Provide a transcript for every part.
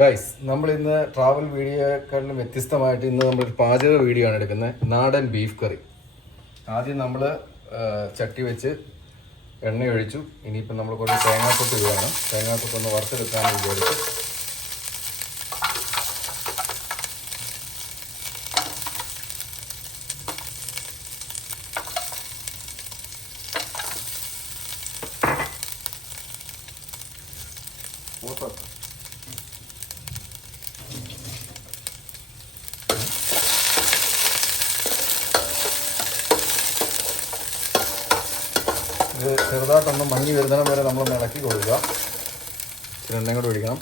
Guys, നമ്മൾ ഇന്ന് travel വീഡിയോക്കാളിലും വ്യത്യസ്തമായിട്ട് ഇന്ന് നമ്മളൊരു പാചക വീഡിയോ ആണ് എടുക്കുന്നത്. നാടൻ ബീഫ് കറി. ആദ്യം നമ്മൾ ചട്ടി വെച്ച് എണ്ണ ഒഴിച്ചു. ഇനിയിപ്പോൾ നമ്മൾ കുറച്ച് തേങ്ങാക്കൊത്ത് ഇടുകയാണ്. തേങ്ങാക്കൊത്ത് ഒന്ന് വറുത്തെടുക്കാമെന്ന് വിചാരിച്ചു. ഇത് ചെറുതായിട്ടൊന്ന് മങ്ങി വരുന്നിടം വരെ നമ്മളൊന്ന് ഇളക്കി കൊടുക്കുക. ഇച്ചിരി എണ്ണയും കൂടെ ഒഴിക്കണം.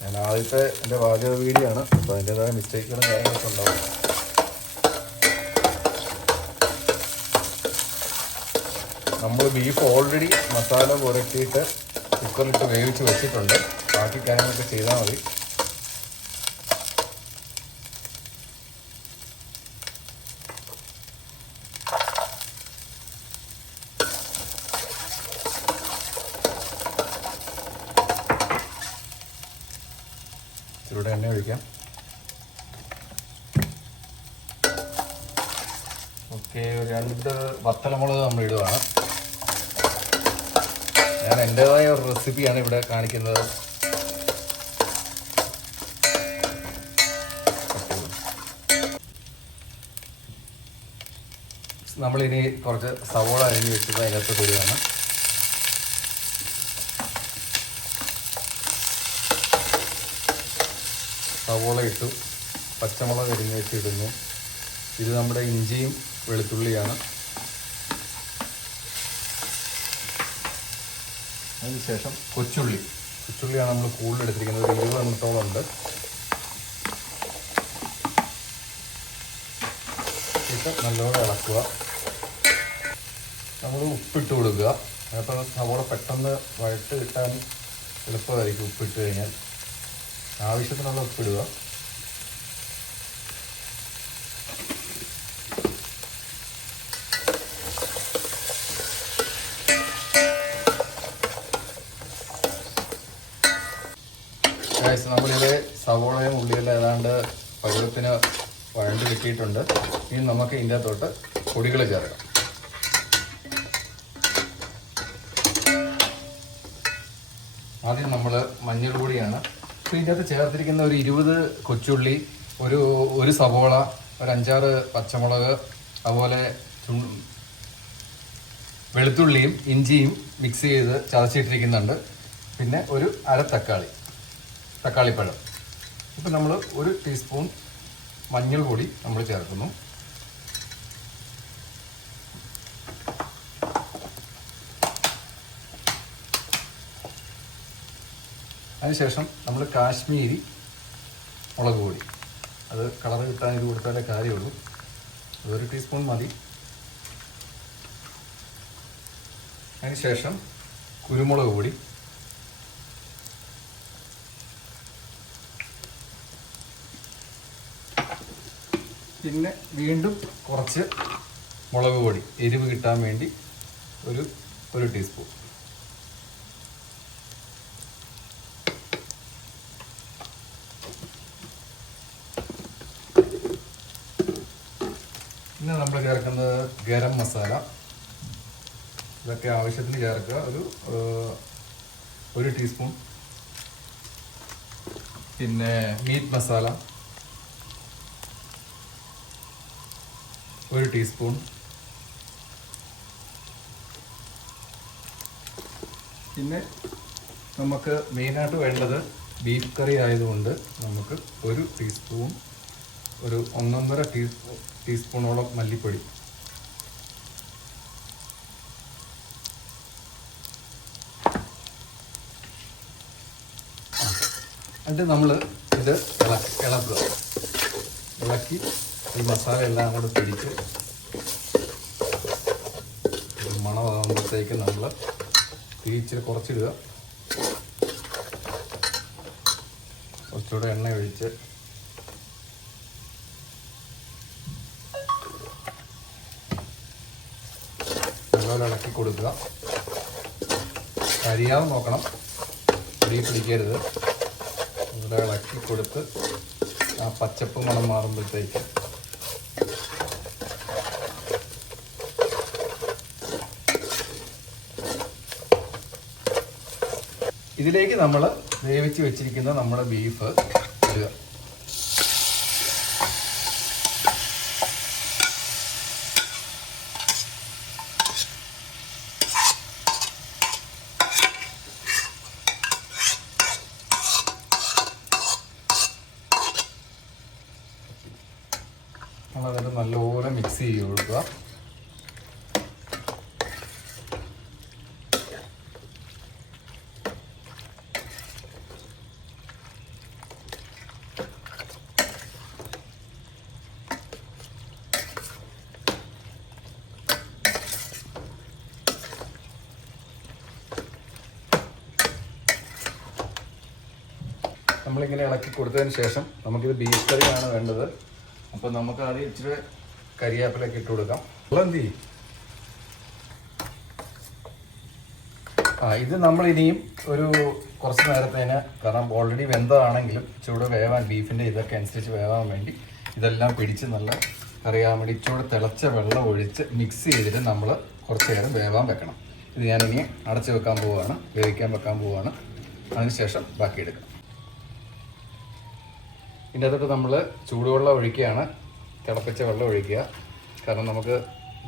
ഞാൻ ആദ്യത്തെ എൻ്റെ പാചക വീഡിയോ ആണ്, അപ്പോൾ അതിൻ്റെതായ മിസ്റ്റേക്കുകളും കാര്യങ്ങളൊക്കെ ഉണ്ടാവും. നമ്മൾ ബീഫ് ഓൾറെഡി മസാല പുരട്ടിയിട്ട് കുക്കറിലിട്ട് വേവിച്ച് വെച്ചിട്ടുണ്ട്. ബാക്കി കാര്യങ്ങളൊക്കെ ചെയ്താൽ മതി. ഇച്ചിരൂടെ എണ്ണ ഒഴിക്കാം. ഓക്കെ, 2 വത്തലമുളക് നമ്മൾ ഇടുകയാണ്. ഞാൻ എൻ്റേതായ ഒരു റെസിപ്പിയാണ് ഇവിടെ കാണിക്കുന്നത്. നമ്മളിനി കുറച്ച് സവോള അരിഞ്ഞ് വെച്ചത് അതിനകത്ത് ഇടുകയാണ്. സവോള ഇട്ടു. പച്ചമുളക് അരിഞ്ഞ് വെച്ചിടുന്നു. ഇത് നമ്മുടെ ഇഞ്ചിയും വെളുത്തുള്ളിയാണ്. അതിനുശേഷം കൊച്ചുള്ളിയാണ് നമ്മൾ കൂടുതൽ എടുത്തിരിക്കുന്നത്. ഒരു 20 എണ്ണത്തോളം ഉണ്ട്. ഇട്ട് നല്ലോണം ഇളക്കുക. നമ്മൾ ഉപ്പിട്ട് കൊടുക്കുക. അപ്പോൾ സവോള പെട്ടെന്ന് വഴട്ട് കിട്ടാൻ എളുപ്പമായിരിക്കും ഉപ്പിട്ട് കഴിഞ്ഞാൽ. ആവശ്യത്തിനുള്ള ഉപ്പിടുക. നമ്മളിത് സവോളയും ഉള്ളിയെല്ലാം ഏതാണ്ട് പരുവത്തിന് വഴണ്ട് കിട്ടിയിട്ടുണ്ട്. ഇനി നമുക്ക് ഇതിൻ്റെ അകത്തോട്ട് പൊടികൾ ചേർക്കാം. ആദ്യം നമ്മൾ മഞ്ഞൾ പൊടിയാണ്. അപ്പോൾ ഇതിൻ്റെ അകത്ത് ചേർത്തിരിക്കുന്ന ഒരു 20 കൊച്ചുള്ളി, ഒരു സവോള, ഒരു 5-6 പച്ചമുളക്, അതുപോലെ വെളുത്തുള്ളിയും ഇഞ്ചിയും മിക്സ് ചെയ്ത് ചതച്ചിട്ടിരിക്കുന്നുണ്ട്. പിന്നെ ഒരു അര തക്കാളിപ്പഴം. ഇപ്പം നമ്മൾ 1 ടീസ്പൂൺ മഞ്ഞൾ പൊടി നമ്മൾ ചേർക്കുന്നു. അതിനുശേഷം നമ്മൾ കാശ്മീരി മുളക് പൊടി, അത് കളർ കിട്ടാൻ ഇത് കൊടുത്താലേ കാര്യമുള്ളൂ. 1 ടീസ്പൂൺ മതി. അതിനുശേഷം കുരുമുളക് പൊടി, പിന്നെ വീണ്ടും കുറച്ച് മുളക് പൊടി, എരിവ് കിട്ടാൻ വേണ്ടി ഒരു ടീസ്പൂൺ. പിന്നെ നമ്മൾ ചേർക്കുന്നത് ഗരം മസാല. ഇതൊക്കെ ആവശ്യത്തിന് ചേർക്കുക. ഒരു ടീസ്പൂൺ. പിന്നെ മീറ്റ് മസാല 1 ടീസ്പൂൺ. പിന്നെ നമുക്ക് മെയിനായിട്ട് വേണ്ടത് ബീഫ് കറി ആയതുകൊണ്ട് നമുക്ക് 1 ടീസ്പൂൺ, ഒരു 1.5 ടീസ്പൂണോളം മല്ലിപ്പൊടി. എന്നിട്ട് നമ്മൾ ഇത് ഇളക്കി ഈ മസാല എല്ലാം കൂടെ പിടിച്ച് മണമാകുമ്പോഴത്തേക്ക് നമ്മൾ തിരിച്ച് കുറച്ചിടുക. കുറച്ചുകൂടെ എണ്ണ ഒഴിച്ച് നല്ലപോലെ ഇളക്കി കൊടുക്കുക. കരിയാതെ നോക്കണം. അടി പിടിക്കരുത്. ഇവിടെ ഇളക്കി കൊടുത്ത് ആ പച്ചപ്പ് മണം മാറുമ്പോഴത്തേക്ക് ഇതിലേക്ക് നമ്മൾ വേവിച്ച് വെച്ചിരിക്കുന്ന നമ്മുടെ ബീഫ് ഇടുക. നമ്മളതിൽ നല്ലപോലെ മിക്സ് ചെയ്ത് കൊടുക്കുക. നമ്മളിങ്ങനെ ഇളക്കി കൊടുത്തതിന് ശേഷം നമുക്കിത് ബീഫ് കറിയാണ് വേണ്ടത്. അപ്പോൾ നമുക്ക് ആദ്യം ഇച്ചിരി കരിവേപ്പിലൊക്കെ ഇട്ട് കൊടുക്കാം. വെള്ളം തീ ഇത് നമ്മളിനിയും ഒരു കുറച്ച് നേരത്തേന്, കാരണം ഓൾറെഡി വെന്തതാണെങ്കിലും ഇച്ചിരി വേവാൻ, ബീഫിൻ്റെ ഇതൊക്കെ അനുസരിച്ച് വേവാൻ വേണ്ടി ഇതെല്ലാം പിടിച്ച് നല്ല അറിയാൻ വേണ്ടി ഇച്ചിരി തിളച്ച വെള്ളം ഒഴിച്ച് മിക്സ് ചെയ്തിട്ട് നമ്മൾ കുറച്ച് നേരം വേവാൻ വെക്കണം. ഇത് ഞാനിനി അടച്ച് വെക്കാൻ പോവുകയാണ്, വേവിക്കാൻ വെക്കാൻ പോവുകയാണ്. അതിനുശേഷം ബാക്കി എടുക്കാം. ഇതിൻ്റെ അകത്ത് നമ്മൾ ചൂടുവെള്ളം ഒഴിക്കുകയാണ്, തിളപ്പിച്ച വെള്ളം ഒഴിക്കുക. കാരണം നമുക്ക്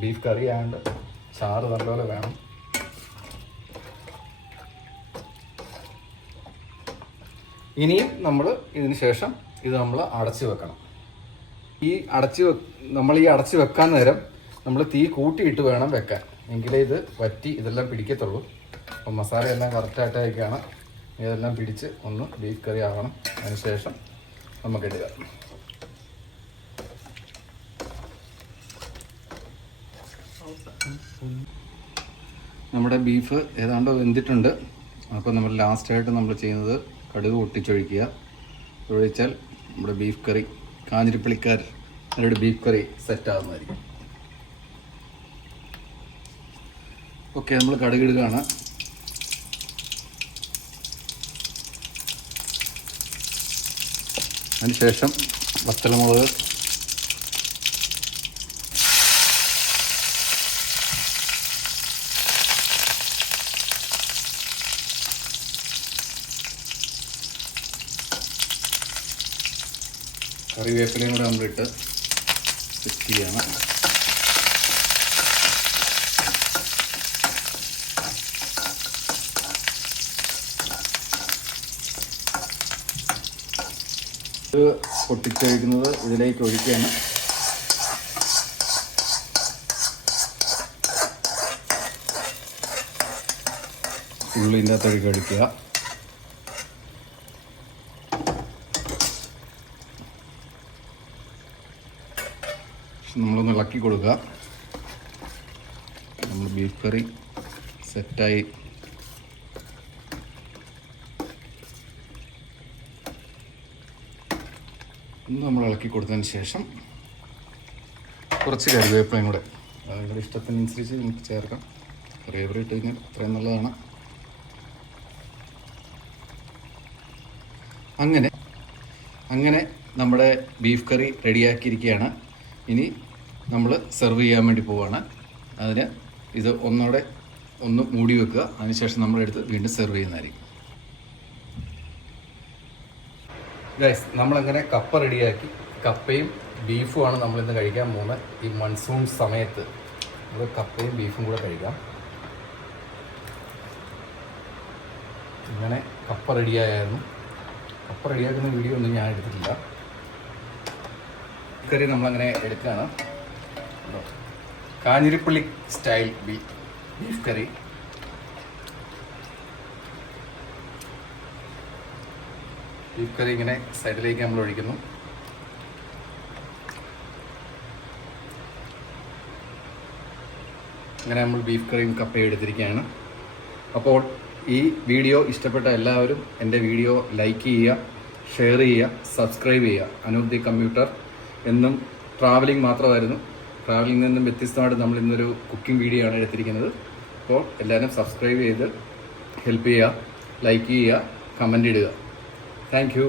ബീഫ് കറി ആയതുകൊണ്ട് ചാറ് നല്ലപോലെ വേണം. ഇനിയും നമ്മൾ ഇതിന് ശേഷം ഇത് നമ്മൾ അടച്ച് വെക്കണം. നമ്മൾ ഈ അടച്ച് വെക്കാൻ നേരം നമ്മൾ തീ കൂട്ടിയിട്ട് വേണം വെക്കാൻ, എങ്കിലേ ഇത് വറ്റി ഇതെല്ലാം പിടിക്കത്തുള്ളൂ. അപ്പം മസാല എല്ലാം കറക്റ്റായിട്ടൊക്കെയാണ്, ഇതെല്ലാം പിടിച്ച് ഒന്ന് ബീഫ് കറി ആവണം. അതിനുശേഷം നമുക്കിടുക. നമ്മുടെ ബീഫ് ഏതാണ്ട് വെന്തിട്ടുണ്ട്. അപ്പോൾ നമ്മൾ ലാസ്റ്റായിട്ട് നമ്മൾ ചെയ്യുന്നത് കടുക് പൊട്ടിച്ചൊഴിക്കുക. ഒഴിച്ചാൽ നമ്മുടെ ബീഫ് കറി, കാഞ്ഞിരപ്പള്ളിക്കാരുടെ ബീഫ് കറി സെറ്റാകുന്നതായിരിക്കും. ഓക്കെ, നമ്മൾ കടുക് ഇടുകയാണ്. അതിനുശേഷം വറ്റൽമുളക്, കറിവേപ്പിലയും കൂടെ നമ്മളിട്ട് സെറ്റ് ചെയ്യണം. ഇത് പൊട്ടിച്ചൊഴിക്കുന്നത് ഇതിലേക്ക് ഒഴിക്കുകയാണ്. ഉള്ളിൻ്റെ അകത്തൊഴുക്കി ഒഴിക്കുക. നമ്മളൊന്ന് ഇളക്കി കൊടുക്കുക. നമ്മൾ ബീഫ് കറി സെറ്റായി. നമ്മൾ ഇളക്കി കൊടുത്തതിന് ശേഷം കുറച്ച് കറിവേപ്പിലയും കൂടെ നിങ്ങളുടെ ഇഷ്ടത്തിനനുസരിച്ച് നമുക്ക് ചേർക്കാം. കറിവേപ്പില ഇട്ട് കഴിഞ്ഞാൽ അത്രയും നല്ലതാണ്. അങ്ങനെ നമ്മുടെ ബീഫ് കറി റെഡിയാക്കിയിരിക്കുകയാണ്. ഇനി നമ്മൾ സെർവ് ചെയ്യാൻ വേണ്ടി പോവുകയാണ്. അതിന് ഇത് ഒന്ന് മൂടി വെക്കുക. അതിനുശേഷം നമ്മളെടുത്ത് വീണ്ടും സെർവ് ചെയ്യുന്നതായിരിക്കും. ഗൈസ്, നമ്മളങ്ങനെ കപ്പ റെഡിയാക്കി. കപ്പയും ബീഫുമാണ് നമ്മളിന്ന് കഴിക്കാൻ പോകുന്നത്. ഈ മൺസൂൺ സമയത്ത് നമ്മൾ കപ്പയും ബീഫും കൂടെ കഴിക്കാം. ഇങ്ങനെ കപ്പ റെഡിയായിരുന്നു. കപ്പ റെഡിയാക്കുന്ന വീഡിയോ ഒന്നും ഞാൻ എടുത്തിട്ടില്ല. കറി നമ്മളങ്ങനെ എടുക്കുകയാണ്. കാഞ്ഞിരപ്പള്ളി സ്റ്റൈൽ ബീഫ് കറി. ബീഫ് കറി ഇങ്ങനെ സൈഡിലേക്ക് നമ്മൾ ഒഴിക്കുന്നു. അങ്ങനെ നമ്മൾ ബീഫ് കറിയും കപ്പയും എടുത്തിരിക്കുകയാണ്. അപ്പോൾ ഈ വീഡിയോ ഇഷ്ടപ്പെട്ട എല്ലാവരും എൻ്റെ വീഡിയോ ലൈക്ക് ചെയ്യുക, ഷെയർ ചെയ്യുക, സബ്സ്ക്രൈബ് ചെയ്യുക. അനൂപ് ദി കമ്പ്യൂട്ടർ എന്നും ട്രാവലിംഗ് മാത്രമായിരുന്നു. ട്രാവലിംഗിൽ നിന്നും വ്യത്യസ്തമായിട്ട് നമ്മൾ ഇന്നൊരു കുക്കിംഗ് വീഡിയോ ആണ് എടുത്തിരിക്കുന്നത്. അപ്പോൾ എല്ലാവരും സബ്സ്ക്രൈബ് ചെയ്ത് ഹെൽപ്പ് ചെയ്യുക, ലൈക്ക് ചെയ്യുക, കമൻ്റ് ഇടുക. Thank you.